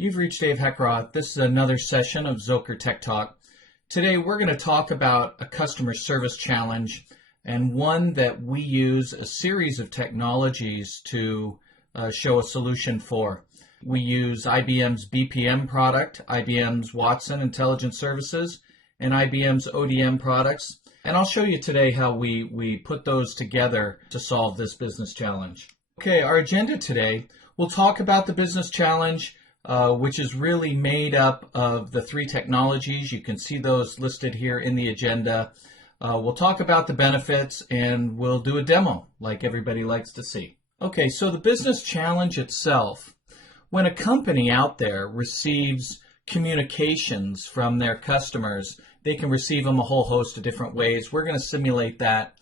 You've reached Dave Heckroth. This is another session of Zoker Tech Talk. Today we're going to talk about a customer service challenge and one that we use a series of technologies to show a solution for. We use IBM's BPM product, IBM's Watson Intelligent Services, and IBM's ODM products. And I'll show you today how we put those together to solve this business challenge. Okay, our agenda today, we'll talk about the business challenge, which is really made up of the three technologies. You can see those listed here in the agenda. We'll talk about the benefits and we'll do a demo like everybody likes to see. Okay, so the business challenge itself, when a company out there receives communications from their customers, they can receive them a whole host of different ways. We're going to simulate that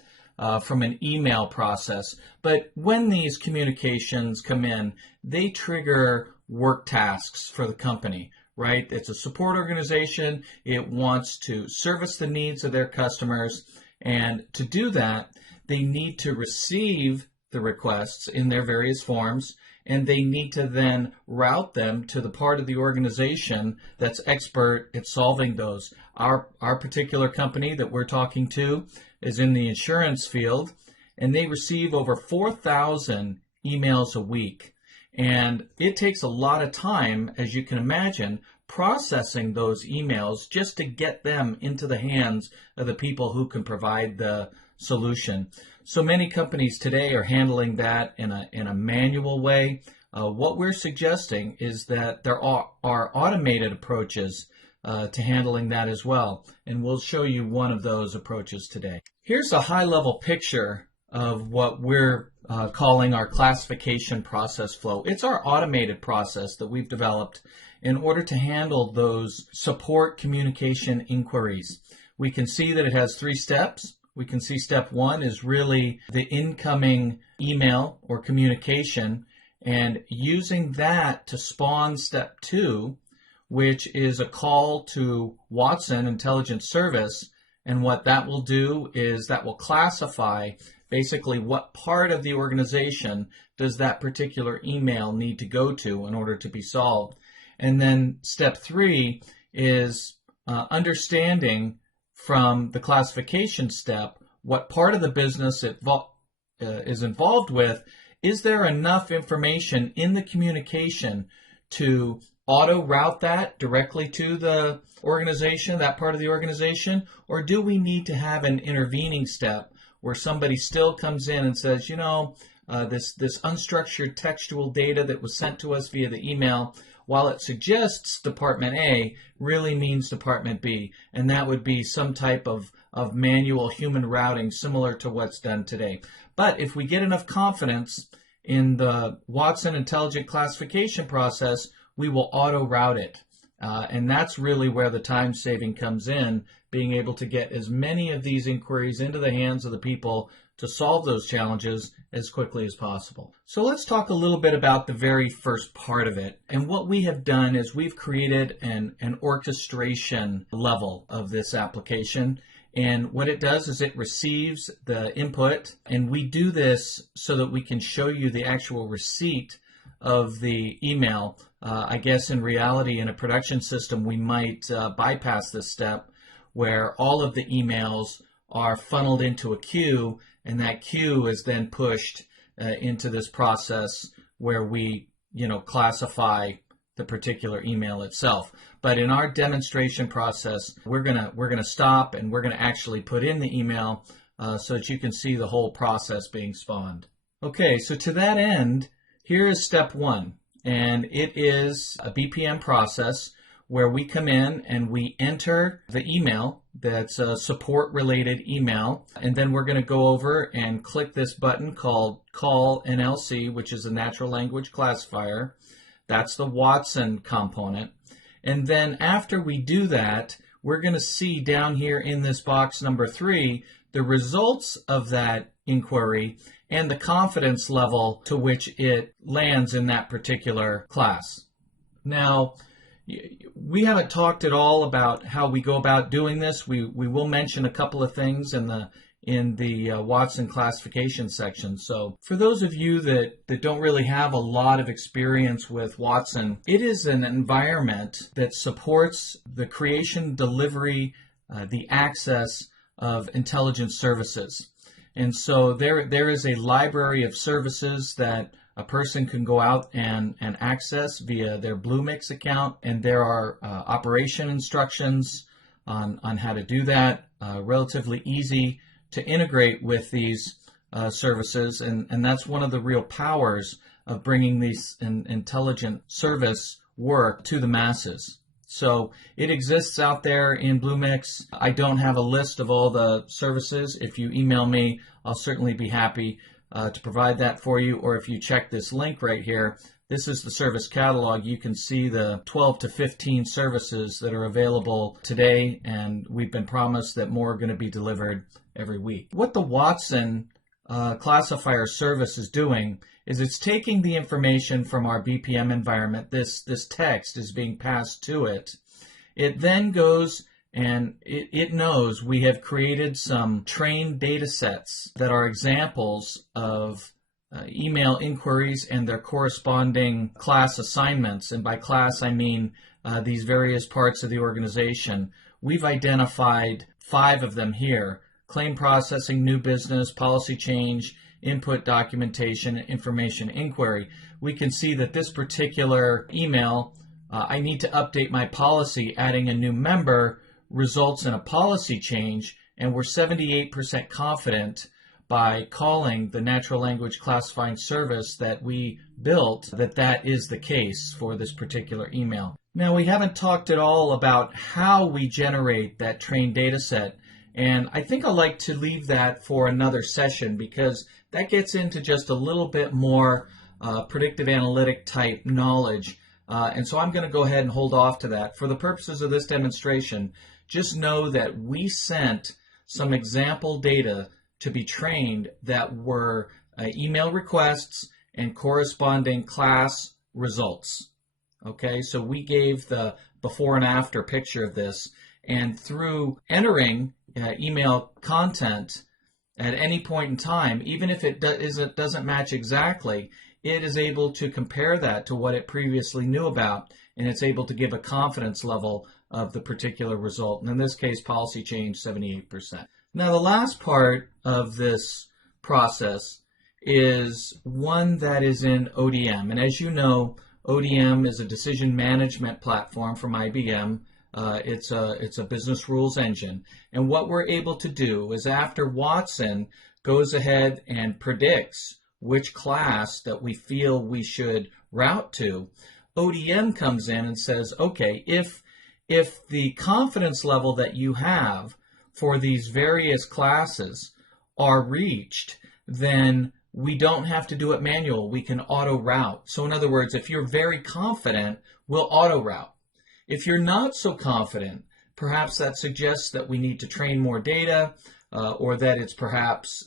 from an email process. But when these communications come in, they trigger work tasks for the company, right? It's a support organization. It wants to service the needs of their customers. And to do that, they need to receive the requests in their various forms, and they need to then route them to the part of the organization that's expert at solving those. Our particular company that we're talking to is in the insurance field, and they receive over 4,000 emails a week. And it takes a lot of time, as you can imagine, processing those emails just to get them into the hands of the people who can provide the solution. So many companies today are handling that in a manual way. What we're suggesting is that there are automated approaches to handling that as well. And we'll show you one of those approaches today. Here's a high-level picture of what we're calling our classification process flow. It's our automated process that we've developed in order to handle those support communication inquiries. We can see that it has 3 steps. We can see step 1 is really the incoming email or communication, and using that to spawn step 2, which is a call to Watson Intelligent Service. And what that will do is that will classify basically what part of the organization does that particular email need to go to in order to be solved. And then step 3 is understanding from the classification step what part of the business it is involved with. Is there enough information in the communication to auto route that directly to the organization, that part of the organization, or do we need to have an intervening step where somebody still comes in and says, you know, this unstructured textual data that was sent to us via the email, while it suggests Department A, really means Department B, and that would be some type of manual human routing similar to what's done today. But if we get enough confidence in the Watson Intelligent Classification process, we will auto-route it. And that's really where the time saving comes in, being able to get as many of these inquiries into the hands of the people to solve those challenges as quickly as possible. So let's talk a little bit about the very first part of it. And what we have done is we've created an orchestration level of this application. And what it does is it receives the input, and we do this so that we can show you the actual receipt of the email. I guess in reality, in a production system, we might bypass this step where all of the emails are funneled into a queue, and that queue is then pushed into this process where we, classify the particular email itself. But in our demonstration process, we're gonna stop and we're gonna actually put in the email so that you can see the whole process being spawned. Okay, so to that end, here is step 1, and it is a BPM process where we come in and we enter the email that's a support-related email, and then we're going to go over and click this button called Call NLC, which is a natural language classifier. That's the Watson component. And then after we do that, we're going to see down here in this box number 3 the results of that inquiry and the confidence level to which it lands in that particular class. Now, we haven't talked at all about how we go about doing this. We will mention a couple of things in in the Watson classification section. So for those of you that don't really have a lot of experience with Watson, it is an environment that supports the creation, delivery, the access of intelligence services. And so there is a library of services that a person can go out and access via their Bluemix account, and there are operation instructions on how to do that, relatively easy to integrate with these services, and that's one of the real powers of bringing these intelligent service work to the masses. So it exists out there in Bluemix. I don't have a list of all the services. If you email me, I'll certainly be happy to provide that for you. Or if you check this link right here, this is the service catalog. You can see the 12 to 15 services that are available today, and we've been promised that more are going to be delivered every week. What the Watson classifier service is doing is it's taking the information from our BPM environment. This text is being passed to it. It then goes and it knows we have created some trained data sets that are examples of email inquiries and their corresponding class assignments. And by class, I mean these various parts of the organization. We've identified 5 of them here: claim processing, new business, policy change, input documentation, information inquiry. We can see that this particular email, I need to update my policy, adding a new member, results in a policy change, and we're 78% confident by calling the natural language classifying service that we built that is the case for this particular email. Now, we haven't talked at all about how we generate that trained data set, and I think I'd like to leave that for another session because that gets into just a little bit more predictive analytic type knowledge. And so I'm going to go ahead and hold off to that. For the purposes of this demonstration, just know that we sent some example data to be trained that were email requests and corresponding class results. Okay, so we gave the before and after picture of this, and through entering email content at any point in time, even if it doesn't match exactly, it is able to compare that to what it previously knew about, and it's able to give a confidence level of the particular result. And in this case, policy change 78%. Now, the last part of this process is one that is in ODM. And as you know, ODM is a decision management platform from IBM. It's a business rules engine. And what we're able to do is after Watson goes ahead and predicts which class that we feel we should route to, ODM comes in and says, okay, if the confidence level that you have for these various classes are reached, then we don't have to do it manual. We can auto route. So in other words, if you're very confident, we'll auto route. If you're not so confident, perhaps that suggests that we need to train more data, or that it's perhaps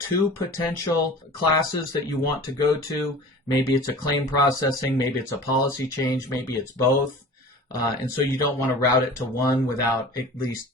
2 potential classes that you want to go to. Maybe it's a claim processing, maybe it's a policy change, maybe it's both. And so you don't want to route it to one without at least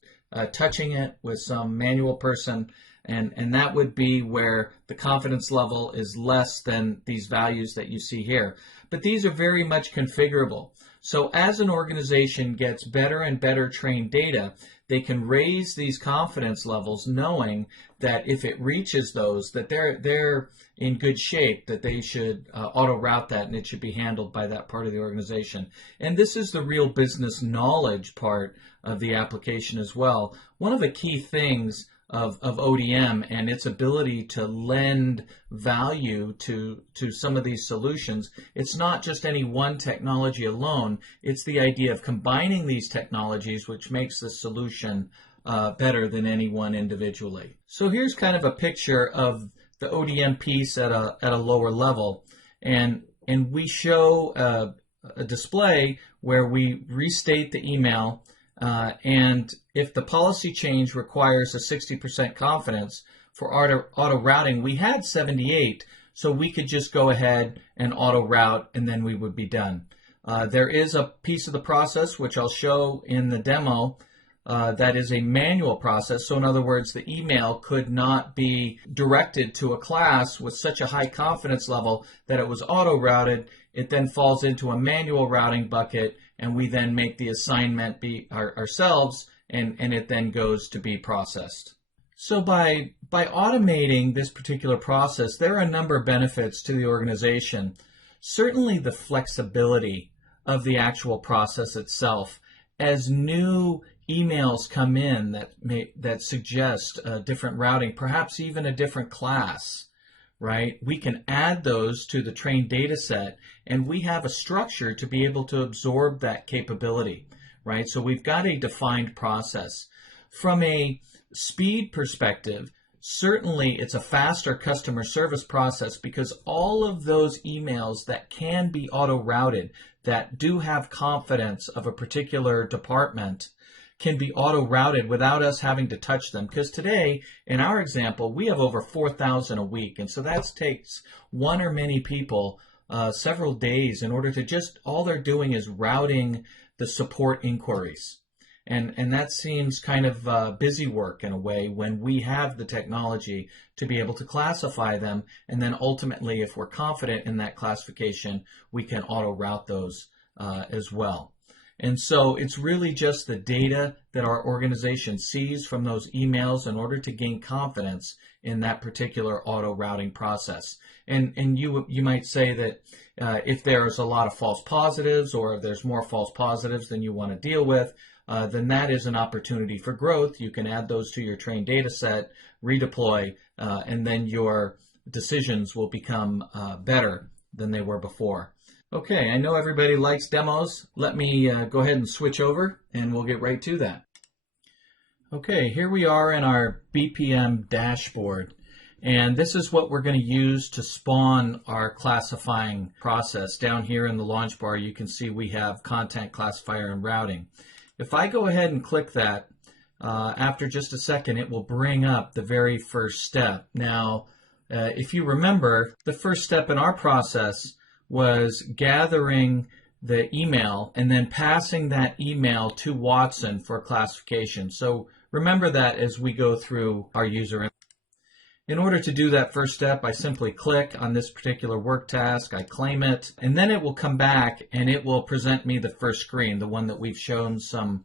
touching it with some manual person. And that would be where the confidence level is less than these values that you see here. But these are very much configurable. So as an organization gets better and better trained data, they can raise these confidence levels knowing that if it reaches those, that they're in good shape, that they should auto route that and it should be handled by that part of the organization. And this is the real business knowledge part of the application as well. One of the key things of ODM and its ability to lend value to some of these solutions, it's not just any one technology alone, it's the idea of combining these technologies which makes the solution better than any one individually. So here's kind of a picture of the ODM piece at a lower level, and we show a display where we restate the email, and if the policy change requires a 60% confidence for auto routing, we had 78, so we could just go ahead and auto route and then we would be done. There is a piece of the process which I'll show in the demo that is a manual process. So in other words, the email could not be directed to a class with such a high confidence level that it was auto-routed. It then falls into a manual routing bucket, and we then make the assignment ourselves, and it then goes to be processed. So by automating this particular process, there are a number of benefits to the organization. Certainly the flexibility of the actual process itself. As new emails come in that suggest a different routing, perhaps even a different class, right? We can add those to the trained data set, and we have a structure to be able to absorb that capability, right? So we've got a defined process. From a speed perspective, certainly it's a faster customer service process because all of those emails that can be auto-routed, that do have confidence of a particular department, can be auto-routed without us having to touch them. Because today, in our example, we have over 4,000 a week, and so that takes one or many people several days in order to just, all they're doing is routing the support inquiries. And that seems kind of busy work in a way when we have the technology to be able to classify them, and then ultimately, if we're confident in that classification, we can auto-route those as well. And so it's really just the data that our organization sees from those emails in order to gain confidence in that particular auto-routing process. And you might say that if there's a lot of false positives, or if there's more false positives than you want to deal with, then that is an opportunity for growth. You can add those to your trained data set, redeploy, and then your decisions will become better than they were before. Okay, I know everybody likes demos. Let me go ahead and switch over, and we'll get right to that. Okay, here we are in our BPM dashboard, and this is what we're going to use to spawn our classifying process. Down here in the launch bar, you can see we have content, classifier, and routing. If I go ahead and click that, after just a second, it will bring up the very first step. Now, if you remember, the first step in our process was gathering the email and then passing that email to Watson for classification. So remember that as we go through our user. In order to do that first step, I simply click on this particular work task, I claim it, and then it will come back and it will present me the first screen, the one that we've shown some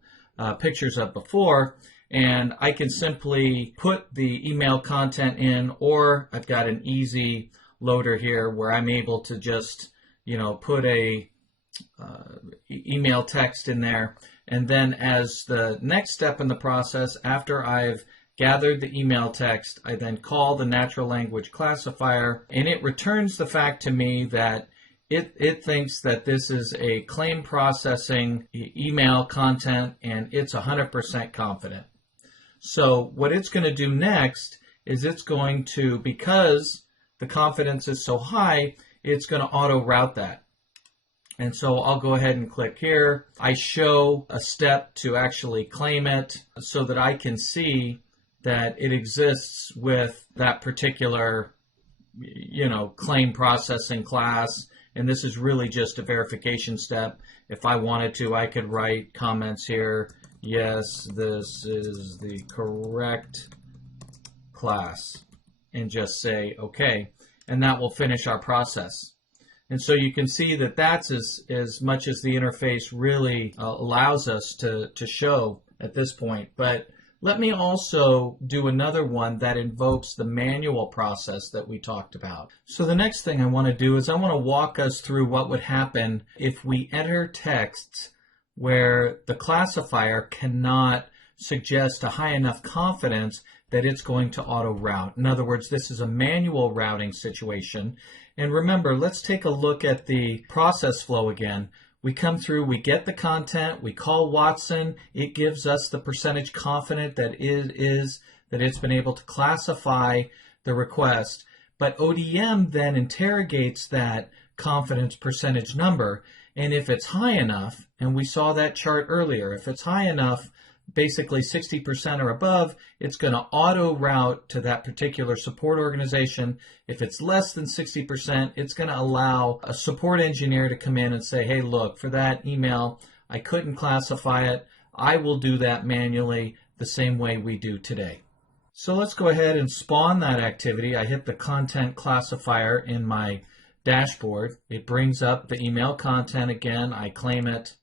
pictures of before, and I can simply put the email content in, or I've got an easy loader here where I'm able to just put a email text in there, and then as the next step in the process, after I've gathered the email text, I then call the natural language classifier, and it returns the fact to me that it thinks that this is a claim processing email content, and it's 100% confident. So what it's going to do next is it's going to, because the confidence is so high, it's going to auto-route that. And so I'll go ahead and click here. I show a step to actually claim it so that I can see that it exists with that particular, claim processing class. And this is really just a verification step. If I wanted to, I could write comments here. Yes, this is the correct class, and just say okay. And that will finish our process. And so you can see that that's as much as the interface really allows us to show at this point. But let me also do another one that invokes the manual process that we talked about. So the next thing I want to do is I want to walk us through what would happen if we enter texts where the classifier cannot suggest a high enough confidence that it's going to auto-route. In other words, this is a manual routing situation. And remember, let's take a look at the process flow again. We come through, we get the content, we call Watson, it gives us the percentage confident that it's been able to classify the request. But ODM then interrogates that confidence percentage number, and if it's high enough, and we saw that chart earlier, if it's high enough, basically 60% or above, it's going to auto-route to that particular support organization. If it's less than 60%, it's going to allow a support engineer to come in and say, hey, look, for that email, I couldn't classify it. I will do that manually the same way we do today. So let's go ahead and spawn that activity. I hit the content classifier in my dashboard. It brings up the email content again. I claim it.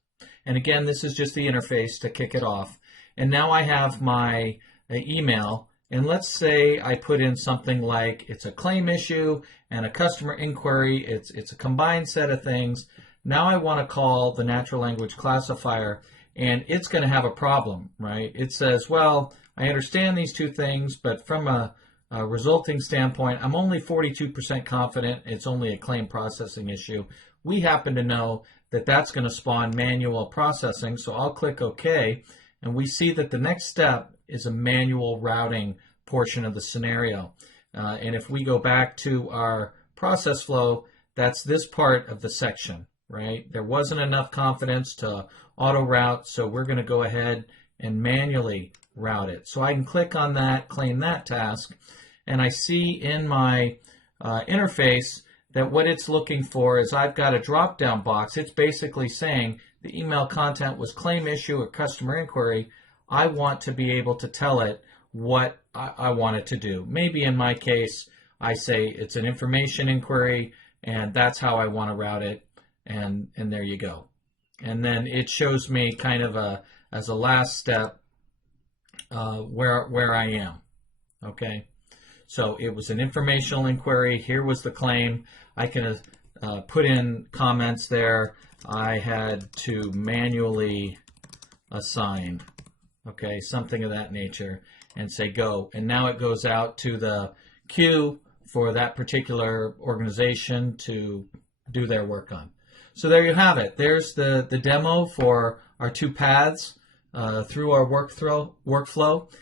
And again, this is just the interface to kick it off. And now I have my email. And let's say I put in something like it's a claim issue and a customer inquiry. It's a combined set of things. Now I want to call the natural language classifier, and it's going to have a problem, right? It says, well, I understand these two things, but from a resulting standpoint, I'm only 42% confident it's only a claim processing issue. We happen to know that that's going to spawn manual processing, so I'll click OK, and we see that the next step is a manual routing portion of the scenario. And if we go back to our process flow, that's this part of the section, right? There wasn't enough confidence to auto route, so we're going to go ahead and manually route it. So I can click on that, claim that task, and I see in my interface that what it's looking for is I've got a drop-down box. It's basically saying the email content was claim issue or customer inquiry. I want to be able to tell it what I want it to do. Maybe in my case, I say it's an information inquiry, and that's how I want to route it, and there you go. And then it shows me kind of as a last step where I am. Okay, so it was an informational inquiry. Here was the claim. I can put in comments there. I had to manually assign, okay, something of that nature, and say go. And now it goes out to the queue for that particular organization to do their work on. So there you have it. There's the demo for our two paths through our workflow.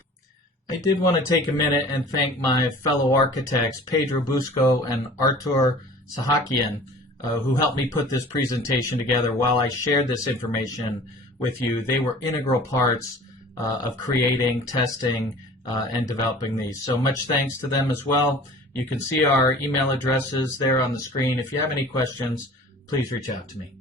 I did want to take a minute and thank my fellow architects, Pedro Busco and Artur Sahakian, who helped me put this presentation together while I shared this information with you. They were integral parts of creating, testing, and developing these. So much thanks to them as well. You can see our email addresses there on the screen. If you have any questions, please reach out to me.